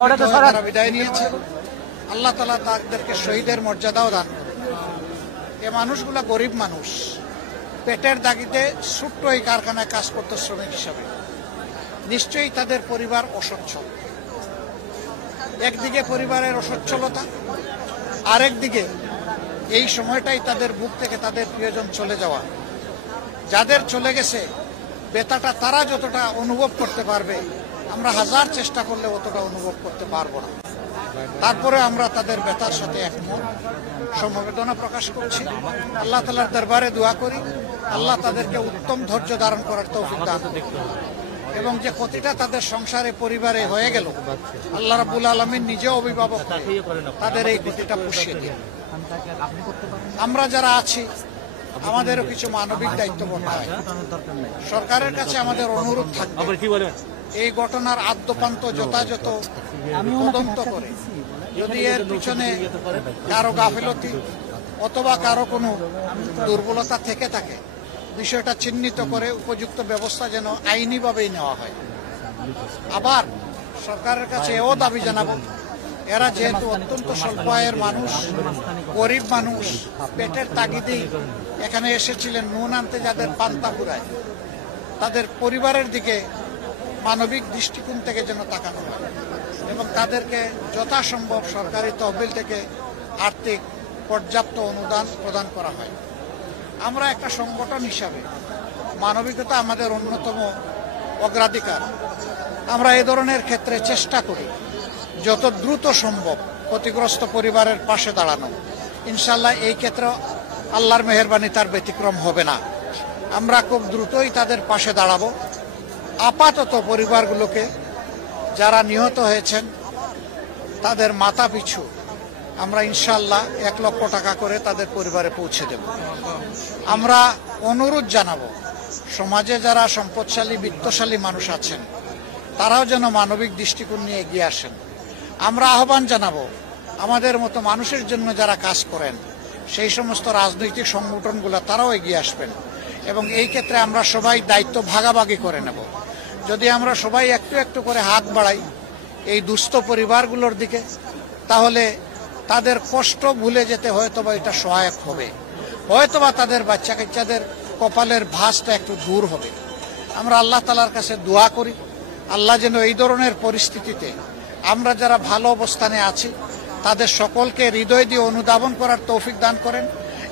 তারা বিদায় নিয়েছে। আল্লাহ তাআলা তাদেরকে শহীদের মর্যাদাও দান করুন। এ মানুষগুলা গরিব মানুষ, পেটের দাগিতে ছোট্ট এই কারখানায় কাজ করত শ্রমিক হিসাবে। নিশ্চয়ই তাদের পরিবার অসচ্ছল। একদিকে পরিবারের অসচ্ছলতা, আরেকদিকে এই সময়টাই তাদের বুক থেকে তাদের প্রিয়জন চলে যাওয়া। যাদের চলে গেছে ব্যথাটা তারা যতটা অনুভব করতে পারবে, আমরা হাজার চেষ্টা করলে অতটা অনুভব করতে পারবো না। তারপরে আমরা তাদের ব্যথার সাথে একমত, সমবেদনা প্রকাশ করছি। আল্লাহ তাআলার দরবারে দোয়া করি, আল্লাহ তাদেরকে উত্তম ধৈর্য ধারণ করার তৌফিক দান করুন এবং যে ক্ষতিটা তাদের সংসারে পরিবারে হয়ে গেল, আল্লাহ রাব্বুল আলামিন নিজে অভিভাবক তাদের এই ক্ষতিটা পুষিয়ে দিন। আমরা যারা আছি আমাদেরও কিছু মানবিক দায়িত্ব বহন হয়। সরকারের কাছে আমাদের অনুরোধ থাকবে, এই ঘটনার আদ্যপান্ত যথাযথ তদন্ত করে যদি এর পিছনে কারো গাফিলতি অথবা কারো কোনো দুর্বলতা থেকে থাকে, বিষয়টা চিহ্নিত করে উপযুক্ত ব্যবস্থা যেন আইনিভাবেই নেওয়া হয়। আবার সরকারের কাছে এও দাবি জানাবো, এরা যেহেতু অত্যন্ত স্বল্প আয়ের মানুষ, গরিব মানুষ, পেটের তাগিদেই এখানে এসেছিলেন নুন আনতে, যাদের পান্তা ফুরায়, তাদের পরিবারের দিকে মানবিক দৃষ্টিকোণ থেকে যেন তাকানো হয় এবং তাদেরকে যথাসম্ভব সরকারি তহবিল থেকে আর্থিক পর্যাপ্ত অনুদান প্রদান করা হয়। আমরা একটা সংগঠন হিসাবে মানবিকতা আমাদের অন্যতম অগ্রাধিকার। আমরা এই ধরনের ক্ষেত্রে চেষ্টা করি যত দ্রুত সম্ভব ক্ষতিগ্রস্ত পরিবারের পাশে দাঁড়ানো। ইনশাল্লাহ এই ক্ষেত্রে আল্লাহর মেহেরবানি তার ব্যতিক্রম হবে না। আমরা খুব দ্রুতই তাদের পাশে দাঁড়াবো। আপাতত পরিবারগুলোকে যারা নিহত হয়েছেন তাদের মাথা পিছু আমরা ইনশাল্লাহ 1 লক্ষ টাকা করে তাদের পরিবারে পৌঁছে দেব। আমরা অনুরোধ জানাবো, সমাজে যারা সম্পদশালী বিত্তশালী মানুষ আছেন তারাও যেন মানবিক দৃষ্টিকোণ নিয়ে এগিয়ে আসেন। আমরা আহ্বান জানাবো, আমাদের মতো মানুষের জন্য যারা কাজ করেন সেই সমস্ত রাজনৈতিক সংগঠনগুলো তারাও এগিয়ে আসবেন এবং এই ক্ষেত্রে আমরা সবাই দায়িত্ব ভাগাভাগি করে নেব। যদি আমরা সবাই একটু একটু করে হাত বাড়াই এই দুস্থ পরিবারগুলোর দিকে, তাহলে তাদের কষ্ট ভুলে যেতে হয়তোবা এটা সহায়ক হবে, হয়তোবা তাদের বাচ্চা কাচ্চাদের কপালের ভাঁজটা একটু দূর হবে। আমরা আল্লাহ তাআলার কাছে দোয়া করি, আল্লাহ যেন এই ধরনের পরিস্থিতিতে আমরা যারা ভালো অবস্থানে আছি তাদের সকলকে হৃদয় দিয়ে অনুধাবন করার তৌফিক দান করেন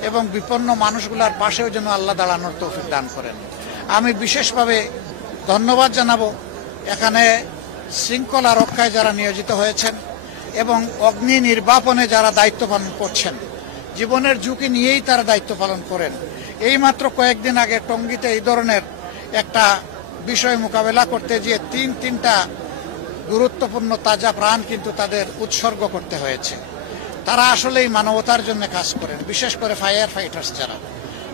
এবং বিপন্ন মানুষগুলোর পাশেও যেন আল্লাহ দাঁড়ানোর তৌফিক দান করেন। আমি বিশেষভাবে ধন্যবাদ জানাবো এখানে শৃঙ্খলা রক্ষায় যারা নিয়োজিত হয়েছেন এবং অগ্নি নির্বাপনে যারা দায়িত্ব পালন করছেন। জীবনের ঝুঁকি নিয়েই তারা দায়িত্ব পালন করেন। এইমাত্র কয়েকদিন আগে টঙ্গীতে এই ধরনের একটা বিষয় মোকাবেলা করতে গিয়ে তিনটা গুরুত্বপূর্ণ তাজা প্রাণ কিন্তু তাদের উৎসর্গ করতে হয়েছে। তারা আসলেই মানবতার জন্য কাজ করেন, বিশেষ করে ফায়ার ফাইটার্স যারা।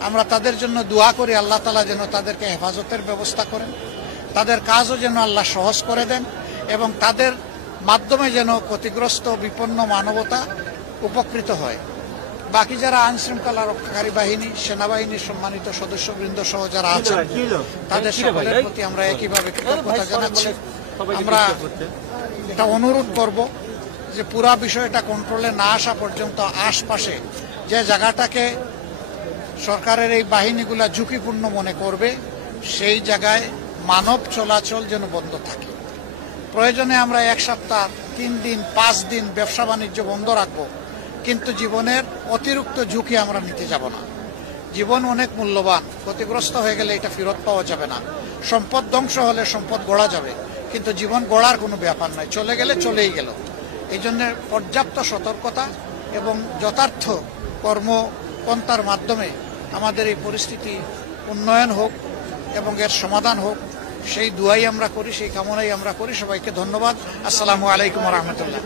আমরা তাদের জন্য দোয়া করি আল্লাহ তাআলা যেন তাদেরকে হেফাজতের ব্যবস্থা করেন, তাদের কাজও যেন আল্লাহ সহজ করে দেন এবং তাদের মাধ্যমে যেন ক্ষতিগ্রস্ত বিপন্ন মানবতা উপকৃত হয়। বাকি যারা আইন শৃঙ্খলা রক্ষাকারী বাহিনী, সেনাবাহিনীর সম্মানিত সদস্যবৃন্দ সহ যারা আছেন তাদের সকলের প্রতি আমরা একইভাবে কৃতজ্ঞতা জানাচ্ছি। আমরা এটা অনুরোধ করব যে পুরা বিষয়টা কন্ট্রোলে না আসা পর্যন্ত আশপাশে যে জায়গাটাকে সরকারের এই বাহিনীগুলা ঝুঁকিপূর্ণ মনে করবে সেই জায়গায় মানব চলাচল যেন বন্ধ থাকে। প্রয়োজনে আমরা 1 সপ্তাহ, 3 দিন, 5 দিন ব্যবসা বাণিজ্য বন্ধ রাখবো, কিন্তু জীবনের অতিরিক্ত ঝুঁকি আমরা নিতে যাব না। জীবন অনেক মূল্যবান, ক্ষতিগ্রস্ত হয়ে গেলে এটা ফেরত পাওয়া যাবে না। সম্পদ ধ্বংস হলে সম্পদ গড়া যাবে, কিন্তু জীবন গড়ার কোনো ব্যাপার নয়, চলে গেলে চলেই গেল। এই জন্য পর্যাপ্ত সতর্কতা এবং যথার্থ কর্মপন্থার মাধ্যমে আমাদের এই পরিস্থিতি উন্নয়ন হোক এবং এর সমাধান হোক, সেই দুয়াই আমরা করি, সেই কামনাই আমরা করি। সবাইকে ধন্যবাদ। আসসালামু আলাইকুম ওয়া রাহমাতুল্লাহ।